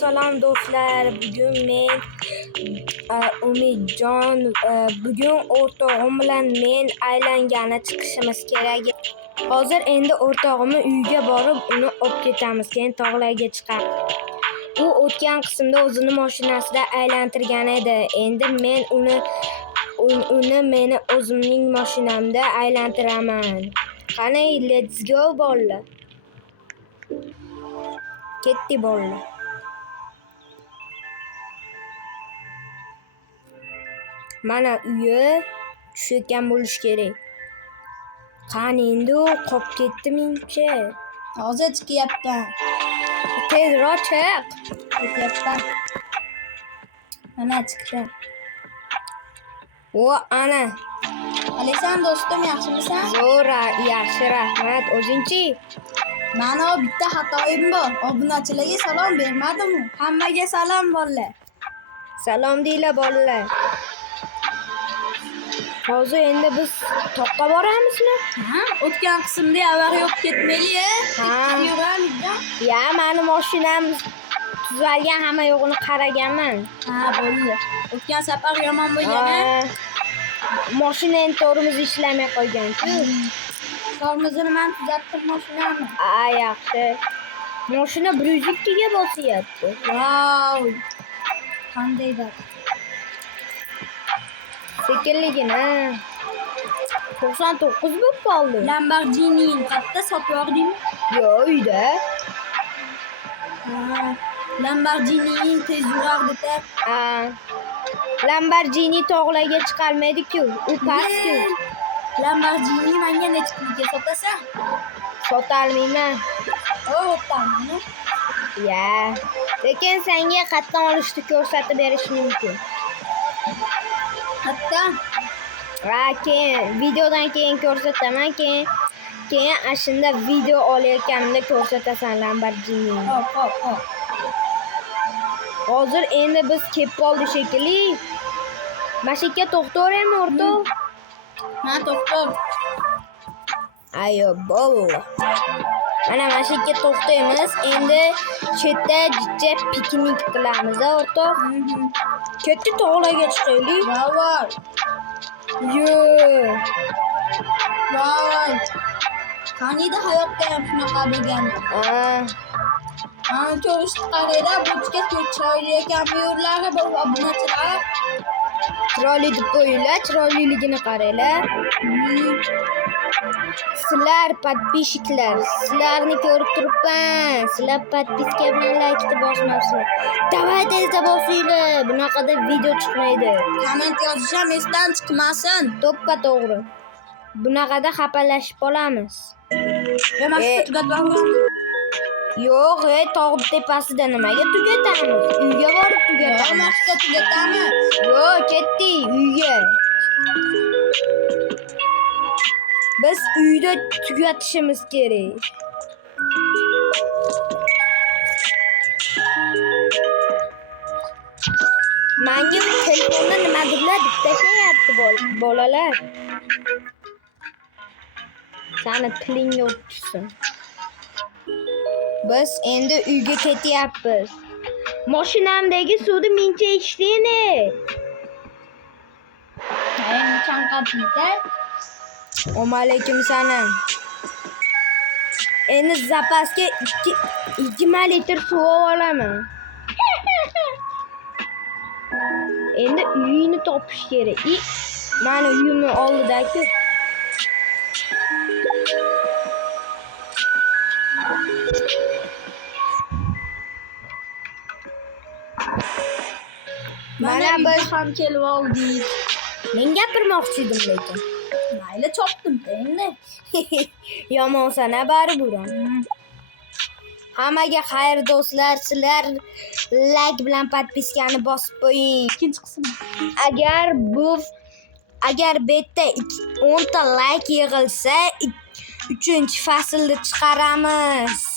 Salom do'stlar. Bugun men Umidjon bugun o'rtog'im bilan men aylangani chiqishimiz kerak. Hozir endi o'rtog'imni uyiga borib uni olib ketamiz. Keyin tog'larga chiqamiz. U o'tgan qismda o'zini mashinasida aylantirgan edi. Endi men uni meni o'zimning mashinamda aylantiraman. Qani, let's go bolalar. Ketdi bolalar. Mana uyi tushayotgan bo'lish kerak. Qani endi u qolib ketdi menimcha. Hozir chiqyapman. Tezroq chiq. Chiqyapman. Mana chiqdi. O, ana. Alesan do'stim, yaxshimisan? Zo'ra, yaxshi, rahmat. O'zingchi? Mana bitta xatoyim bor. Obunachilarga salom bermadim-ku. Hammaga salom bolalar. Salom deylar bolalar. Hozir endi biz toqqa boramizmi? Ha, o'tgan qismda avariya yo'q ketmaylik. Ha. Yuramiz-da. Ya, meni mashinam tuzalgan, hamma yo'g'ini qaraganman. Ha, bo'ldi. O'tgan safar yomon bo'lgan-a? Mashinaning tormozi ishlamay qolgan-ku. Tormozini men tuzatdim mashinani. Yaxshi. Mashina 102 ga bosyapti. Vau! Qandaydir. Sekinligina. 99 bo'lib qoldi. Lamborghini qayerda sotib yordingmi? Yo'q, uyda. Ha, Lamborghini tez yurardi-da. Lamborghini tog'larga chiqarmaydi-ku. U pastku. Lamborghini menga necha pulga sotasan? Sotolmayman. O'tamiz. Ya. Lekin senga qatdan olishni ko'rsatib berish mumkin. Qatdan? Keyin videodan keyin ko'rsataman, keyin ashunda video olayotganimda ko'rsatasan Lamborghini. Hop. Hozir endi biz kelib qoldik shekilli. Mashika to'xtaveraymi o'rtoq? Ha, to'xta. Ayo, bolo. Mana mashika to'xtaymiz. Endi chetda jicha piknik qilamiz, o'rtoq. Ketdi tog'larga chiqaylik. Voy. Qanida hayotda ham shunaqa bo'lgan. Mana ko'rishni qarayda, buchka chiroyli ekan bu yo'llari, bu obunachilar. Chiroyli deb qo'yinglar, chiroyliligini qaranglar. Sizlar podpishiklar, sizlarni ko'rib turibman. Sizlar podpiska bilan laykni bosmabsizlar. Davay tezda bosinglar. Bunaqada video chiqmaydi. Komment yozish ham esdan chiqmasin. To'ppa to'g'ri. Bunaqada xapalashib qolamiz. Mashina tugatganman. Yo'q, tog' tepasida nimaga tugatamiz? Uyga borib tugatamiz. Mashina tugatamiz. Yo'q, ketdi uyga. Biz uyda tugatishimiz kerak. Menga telefonda nimadirlar deb tashlayapti bolalar. Sani tilingga o'tsin. Biz endi uyga ketyapmiz. Mashinamdagi suvni mencha ichdingni. Chanqatda. Assalomu alaykum. Endi zapasga 20 litr suv olaman. Endi uyini topish kerak. Mana uyimni oldidagi. Mana biz ham kelib oldik. Men gapirmoqchi edim lekin. Mayli chopdim endi. Yomonsan-a baribir. Hammaga xayr do'stlar, sizlar like bilan podpiskani bosib qo'ying. Ikkinchi qism. Agar bu yerda 10 ta like yig'ilsa, 3-faslni chiqaramiz.